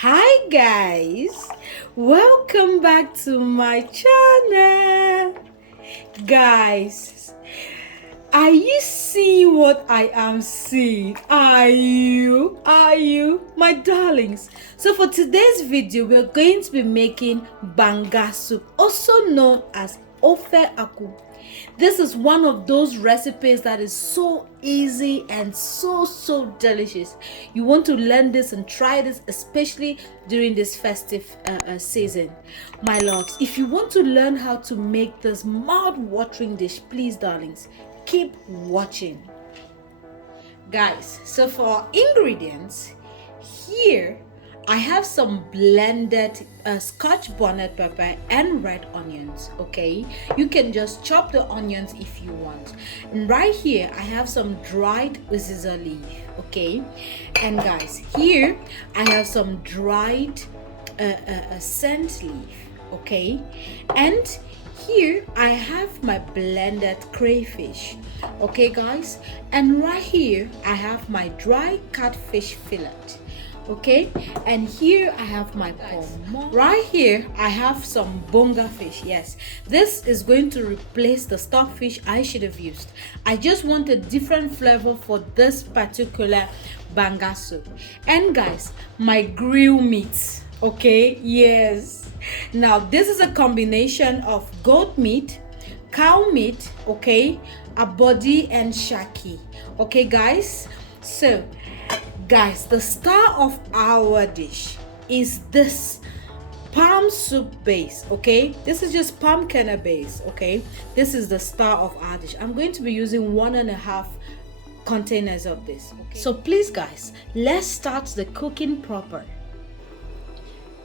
Hi guys, welcome back to my channel. Guys, are you seeing what I am seeing? Are you my darlings? So for today's video we're going to be making Banga Soup, also known as Ofe Akwu. This is one of those recipes that is so easy and so delicious. You want to learn this and try this, especially during this festive season. My loves, if you want to learn how to make this mouth-watering dish, please darlings, keep watching. Guys, so for our ingredients, here I have some blended Scotch bonnet pepper and red onions. Okay, you can just chop the onions if you want. And right here I have some dried Uziza leaf. Okay, and guys, here I have some dried scent leaf. Okay, and here I have my blended crayfish. Okay guys, and right here I have my dry cat fish fillet. Okay, and here I have my Pomo. Right here I have some Bonga fish. Yes, this is going to replace the stock fish I should have used. I just want a different flavor for this particular Banga soup. And guys, my grill meat. Okay, yes, now this is a combination of goat meat, cow meat, okay, Abodi and Shaki. Okay guys, so guys, the star of our dish is this palm soup base. Okay, this is just palm kernel base. Okay, this is the star of our dish. I'm going to be using 1.5 containers of this. Okay, so please guys, let's start the cooking proper.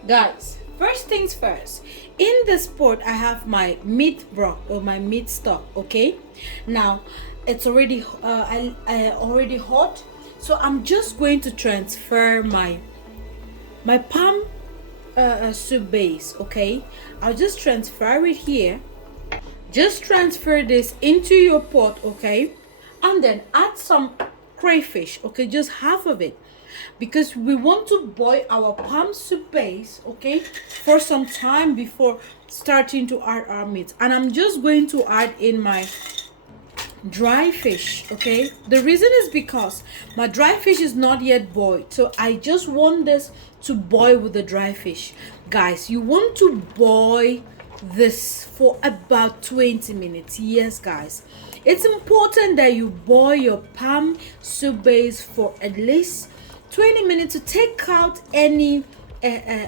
Guys, first things first, in this pot I have my meat broth or my meat stock. Okay, now it's already already hot, so I'm just going to transfer my palm soup base. Okay, I'll just transfer it here. Just transfer this into your pot. Okay, and then add some crayfish. Okay, just half of it, because we want to boil our palm soup base, okay, for some time before starting to add our meat. And I'm just going to add in my dry fish. Okay, the reason is because my dry fish is not yet boiled, so I just want this to boil with the dry fish. Guys, you want to boil this for about 20 minutes. Yes guys, it's important that you boil your palm soup base for at least 20 minutes to take out any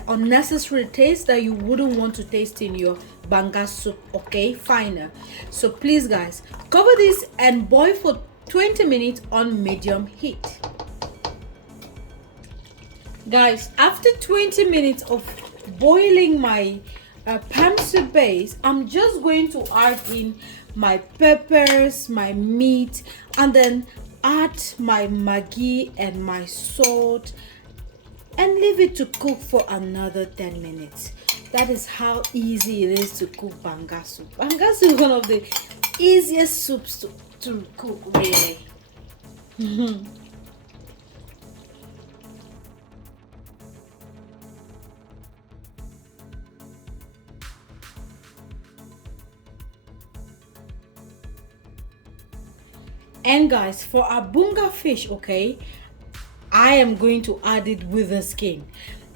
unnecessary taste that you wouldn't want to taste in your Banga soup. Okay, fine. So please guys, cover this and boil for 20 minutes on medium heat. Guys, after 20 minutes of boiling my palm soup base, I'm just going to add in my peppers, my meat, and then add my Maggi and my salt and leave it to cook for another 10 minutes. That is how easy it is to cook Banga soup. Banga soup is one of the easiest soups to cook, really. And guys, for our Bonga fish, okay, I am going to add it with the skin.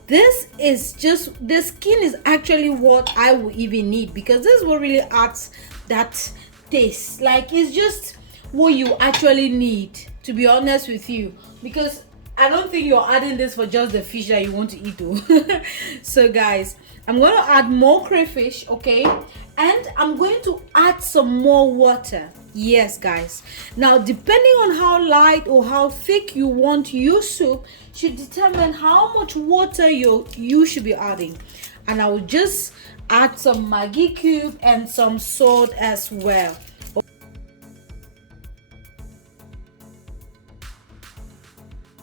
This is just, the skin is actually what I will even need, because this is what really adds that taste. Like, it's just what you actually need, to be honest with you, because I don't think you're adding this for just the fish that you want to eat though. So guys, I'm going to add more crayfish, okay, and I'm going to add some more water. Yes guys, now depending on how light or how thick you want your soup should determine how much water you should be adding. And I will just add some Maggi cube and some salt as well.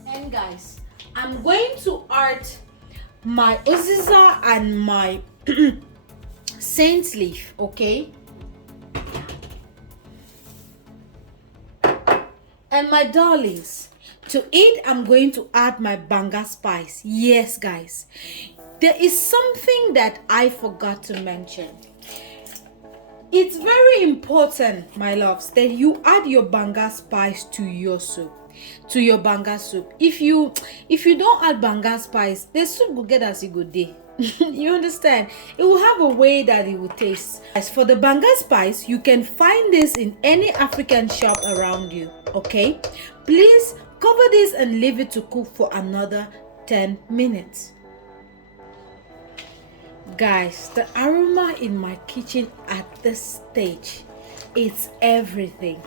And guys, I'm going to add my Uziza and my scent leaf. Okay, and my darlings, To it, I'm going to add my Banga Spice. Yes, guys. There is something that I forgot to mention. It's very important, my loves, that you add your Banga Spice to your soup. To your Banga soup. If you don't add Banga Spice, the soup will get as it go day. You understand? It will have a way that it will taste. As for the Banga Spice, you can find this in any African shop around you. Okay? Please cover this and leave it to cook for another 10 minutes. Guys, the aroma in my kitchen at this stage, it's everything.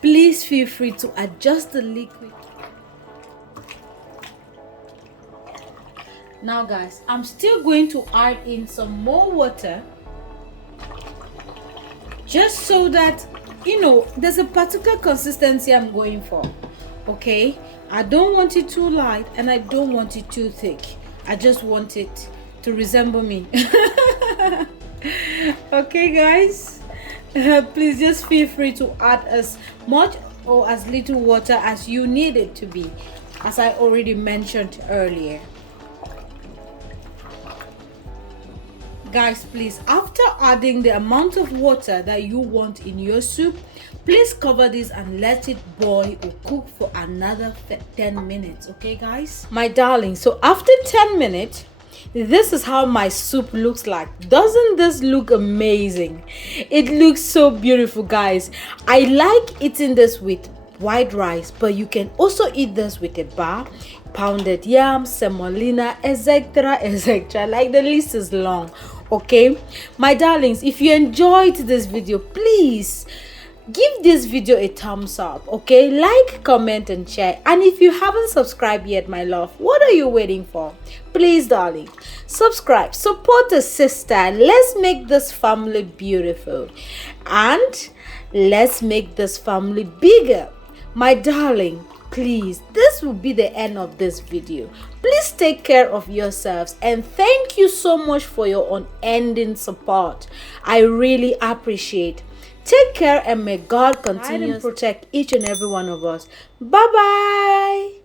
Please feel free to adjust the liquid. Now guys, I'm still going to add in some more water, just so that there's a particular consistency I'm going for. Okay, I don't want it too light and I don't want it too thick. I just want it to resemble me. Okay guys, please just feel free to add as much or as little water as you need it to be, as I already mentioned earlier. Guys, please, after adding the amount of water that you want in your soup, please cover this and let it boil or cook for another 10 minutes. Okay guys, my darling, so after 10 minutes, this is how my soup looks like. Doesn't this look amazing? It looks so beautiful, guys. I like eating this with white rice, but you can also eat this with a bar, pounded yam, semolina, etc, etc. Like, the list is long. Okay, my darlings, if you enjoyed this video, please give this video a thumbs up. Okay, like, comment and share. And if you haven't subscribed yet, my love, what are you waiting for? Please, darling, subscribe, support a sister. Let's make this family beautiful and let's make this family bigger. My darling, please, this will be the end of this video. Please take care of yourselves and thank you so much for your unending support. I really appreciate. Take care and may God continue to protect each and every one of us. Bye bye.